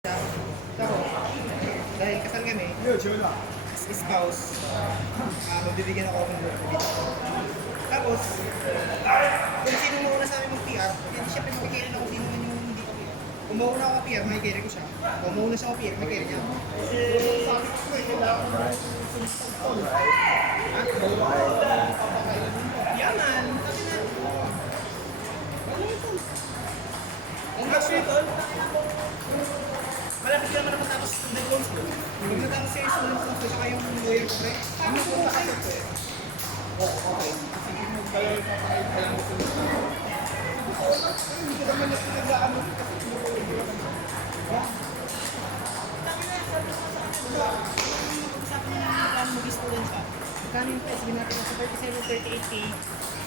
Ako, dahil kasal kami, as spouse, magbibigyan ako ng work permit. Tapos, kung sino mauna sa amin mag-PR, yan siyempre makikita ako sino man yung hindi ko PR. Kung mauna ako mag-PR, makikita ko siya. Kung mauna siya mag-PR, makikita niya. Yaman! Ang actually tol, malapit naman naman tapos ng diploma school. Pag natapos siya yung student school, saka yung lawyer ko pre, ano po ba kayo? Okay. Sige mo ba yung papakit ka lang gusto nito? Hindi ko naman yung pinag-aano kasi pag-usapan na namin plano mag-student ka. Magkano yung price? Sabi natin sa 37, 38K.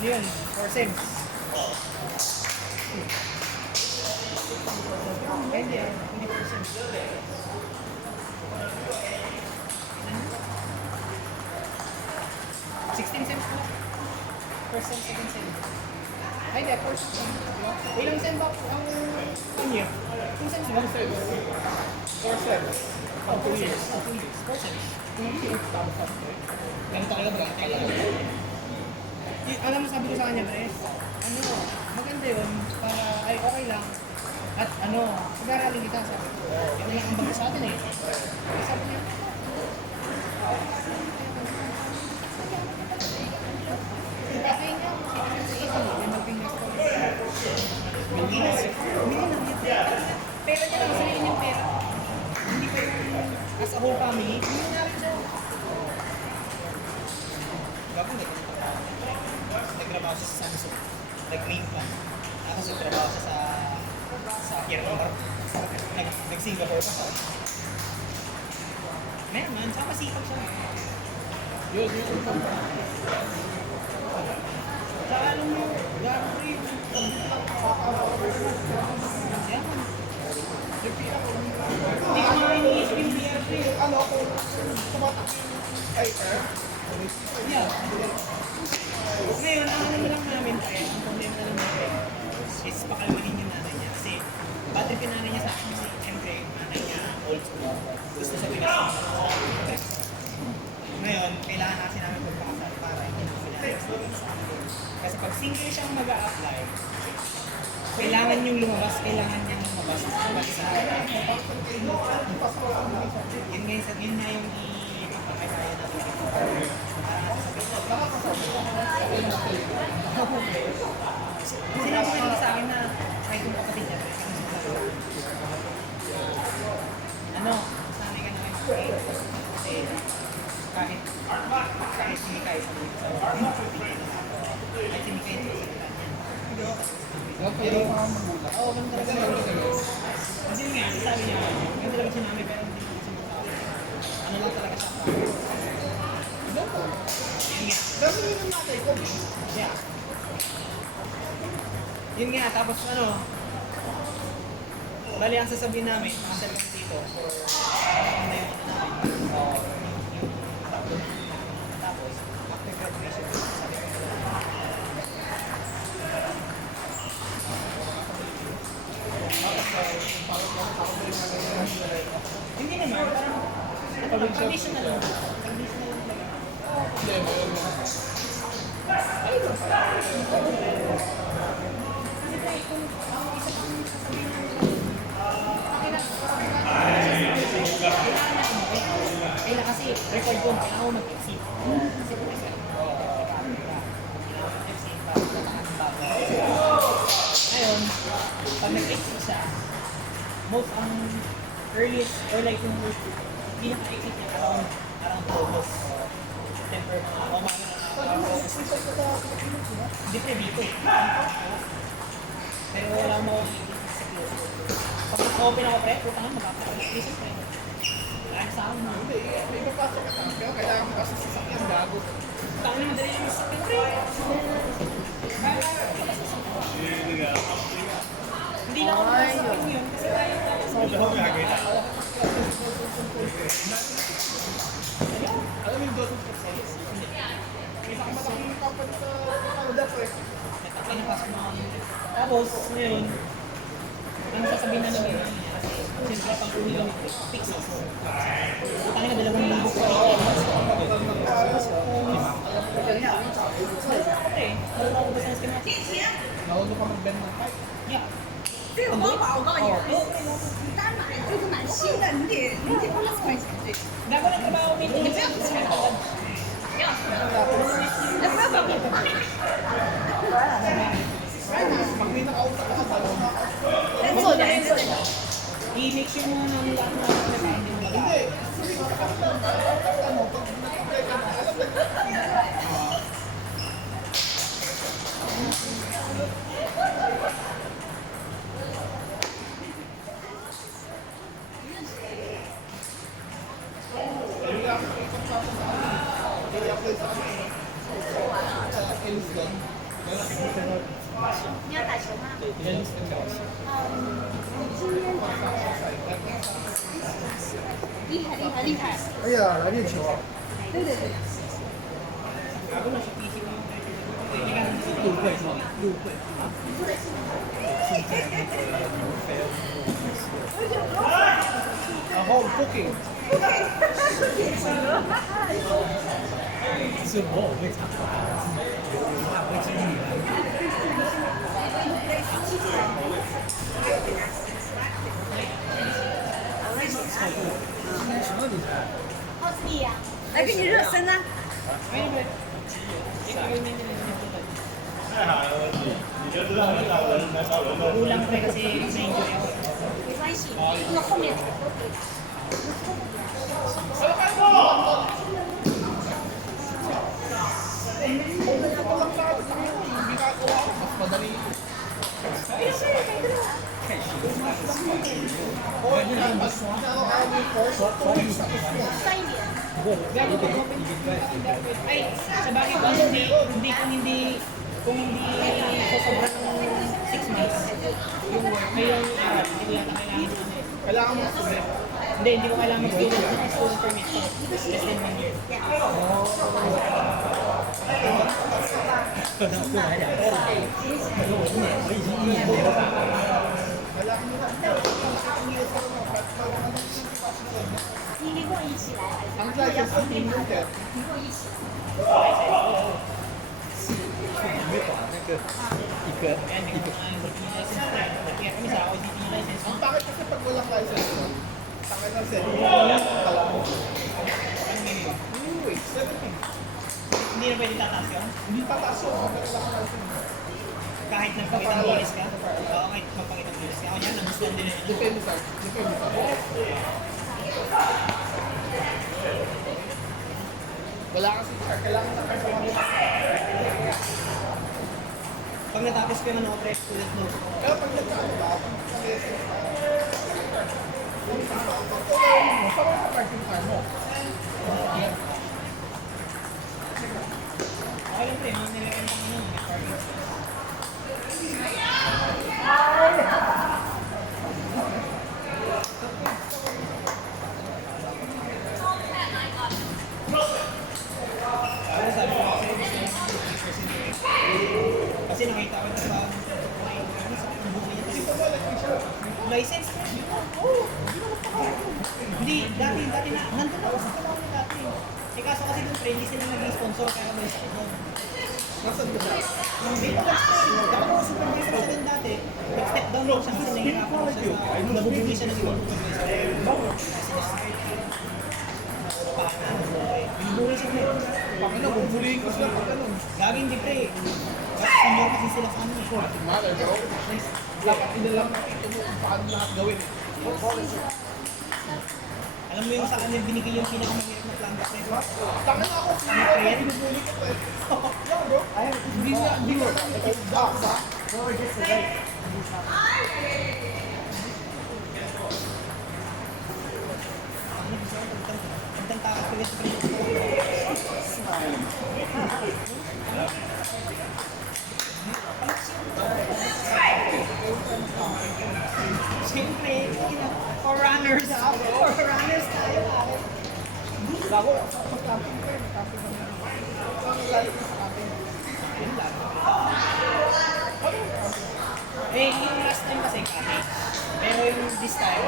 Ano yun? 4 cents. Hindi, hindi percent. 16 cents po. Percent, 7 cents. Ay, hindi, percent. Ilang cent ba po ang year? 2 cents ba? 1 cent. 4 cents. 2 years. 2 years. 4 cents. 2 years. Ganito kayo ba? Alam mo, sabi ko sa kanya, pre, ano, maganda yun, para, ay, okay lang. At ano, pag-aralin kita, sabi ko, yun lang ang bagay sa atin eh. Sabi niya, kasi niya, kasi sa isa, may mag-pingas ko. Hindi lang yun. Pera niya lang, sarili niyang pera. Hindi pa yung as a whole family, hindi na rin siya. Bago nagtrabaho siya sa Samsung, nag-main pa. Tapos nagtrabaho siya sa Pierre nag-Singapore pa siya. Man, saka masipag siya. Yun. Saka alam mo, gano'n ko yung hindi ko nga iniisip yung BRP. Ano ko, tumatak yung fighter? Yeah. Ngayon, ang alam lang namin tayo, ang problema na lang namin is pakalmanin yung nanay niya. Kasi battery yung nanay niya sa akin kasi siyempre yung nanay niya old school. Gusto sa Pinas. Ngayon, kailangan kasi namin pagpakasal para hindi na kami kasi pag single siyang mag-a-apply, kailangan yung lumabas, kailangan niyang lumabas sa mag-isa. Yun nga yung ipapakasaya natin. Sinabi ko sa akin na kahit yung kapatid niya, ano, sanay ka na kayo kasi kahit sinikay sa mga kahit sinikay sa mga pero, oo, ganun talaga kasi nga, sabi niya, ganun talaga si mami pero hindi naman siya ano lang talaga siya gano'n yung natay ko. Yeah. Yun nga, tapos ano, bali ang sasabihin namin, makasal kami dito for na yung namin. Tapos, after graduation, sabi ko hindi naman, parang conditional lang. Conditional lang talaga. Kailan kasi record ko, kailangan ko mag-exit. Ngayon, pag nag-exit siya, most ang earliest or like yung pinaka-exit niya around August. September na ako hindi pa dito. Pero wala mo sa close. Pag open ako pre, puta nga magkakaroon pre. Wala sa akin na. May papasok ka sa pero kailangan mo kasi sa sakyan bago. Tangan naman dali yung sakyan pre. Hindi lang ako masakyan yun kasi tayo sa alam mo yung dosage of sales? Isa ka malaking company sa Canada po eh. Tapos ngayon, ang sasabihin na namin niya kasi Siyempre, pag uwi lang, fix ako. Tangin na 2,000 ko. Okay, wala ako ba sa schematic? Nahulo ka mag-bend ng pipe. Yeah. 这个方法我告诉你，你单买就是买新的，你得8块钱这个。 Gago ng trabaho nito. 你不要不钱，不要，哎，不要放屁。 Pag may nakausap ka, sabi mo, 再做一点，再做一点。 I-make sure mo na lahat ng mga hindi mo hindi. Ano, pag nag-apply ka na, alam na. Elliston. 你要打球吗？ Elliston Girls. 今天打厉害厉害厉害！哎呀，来练球啊！对对对。 Gago na siya PC mo. Two points mo. Two points. Home cooking. So, oh, wait. 奥地利呀，来给你热身呢。 Kulang pa kasi na-injury ako. 没关系，那个后面的都可以打。 Mas madali. 酸一点。 Gago ko. Ay, sa bagay kung hindi sobrang 6 months, yung ngayong araw, hindi ko yata kailangan. Kailangan mo submit. Hindi ko kailangan mag-student permit ko. Less than 1 year.你跟我一起来还是？ Ang license sa team yun, Ted. 你跟我一起。 Ayan, hindi ko nga yung license ko. Kaya kami sa OJT yung license ko. Ang bakit kasi pag walang license mo, takay ng set, kala mo. Anyway, 17. Hindi na pwede tataas yun. Hindi tataas yun, kapag wala ka license. Kahit nagpakitang bilis ka. Oo, kahit magpakitang bilis ka. Ako yan, nagustuhan din yun. Depende sa, depende sa. Wala kasi, kailangan sa personal. Pag natapos ko yung operate student note ko, Pero pag nagkaano ba, pag nag-license ka, masama sa parking car mo. okay lang ito, mga nire-rent ang yun, may parking space. Pero sabi ko kasi, kasi nakita ko na sa ano sa buhay niya. License ko. Oo. Hindi, dati na, nandun ako sa trabaho niya dati. Eh kaso kasi doon friendly sila nag-sponsor kaya may sakit doon. Nasaan ka ba? Dito lang siya. Dapat ako supervisor siya din dati. Nag-step down lang siya kasi nahihirapan ko siya sa... Nabubuhay siya ng ibang supervisor. Binubuhay siya din. Bakit na, bubulihin ko sila pag ganun. Laging di pre. Senior kasi sila sa amin. Mother, bro. Dapat inalam natin kung paano lahat gawin. Alam mo yung sa kanila binigay yung pinakamahirap na planta ko. Tanga na ako, kaya binubuli ko eh. Yeah, bro. Hindi mo. Ba? Ang takot ko yung pre. Siyempre, for runners tayo. Bago, pag-camping ko, camping kami. Ang lalo sa camping. Yun lang. Eh, yung last time kasi kami, Pero yung this time,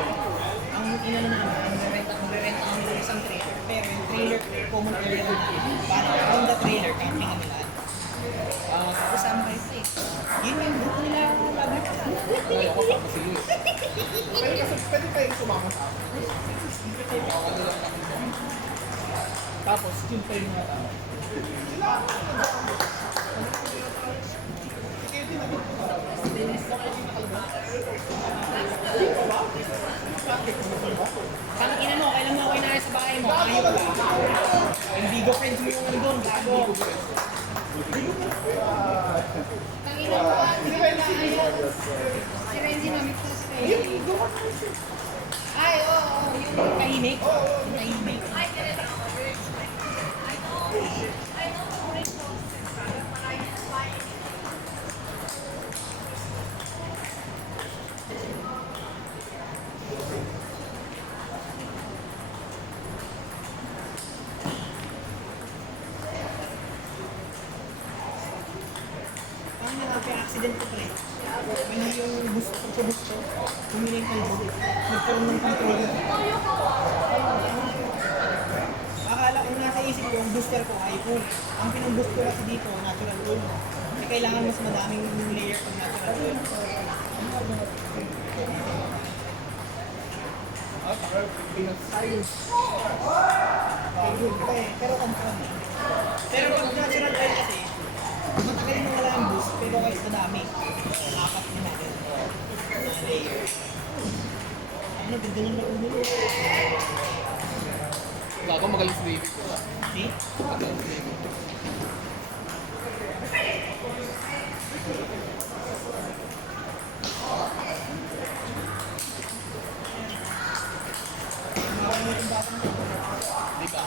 ang inano namin, magre-renta kami ng isang trailer. Pero yung trailer, common area lang namin. Parang on the trailer, camping kami lahat. Kasama kayo pa eh. Yun yung grupo nila laban ka. Ayoko pa kasi yun. Pwede kayong sumama sa akin. Tapos, yun pa yung mga tao. Tang ina mo, kailan mo ako inayos sa bahay mo? Ayaw ka. Yung Vigo friends mo yung nandun, gago. Tang ina mo, hindi ko inaayos. Si Renzi namit ko si Renzi. Ay, oo, yung tahimik. Yung tahimik. Ang nakaka-accident ko pre. Ano yung bus ko, humiling ko yung nagkaroon ng control. Akala ko nasa isip ko, yung booster ko iPhone. Ang pinang-boost ko kasi dito, natural oil. Eh, kailangan mas madaming layer ng natural oil. Okay, good pa eh. Pero control eh. Pero pag natural oil kasi, matagal mo wala yung boost, pero kahit madami. Apat na natin. Layer. Ano, ganda ng loob nyo. Gago, magaling si baby ko. See? Magaling si baby. Di ba?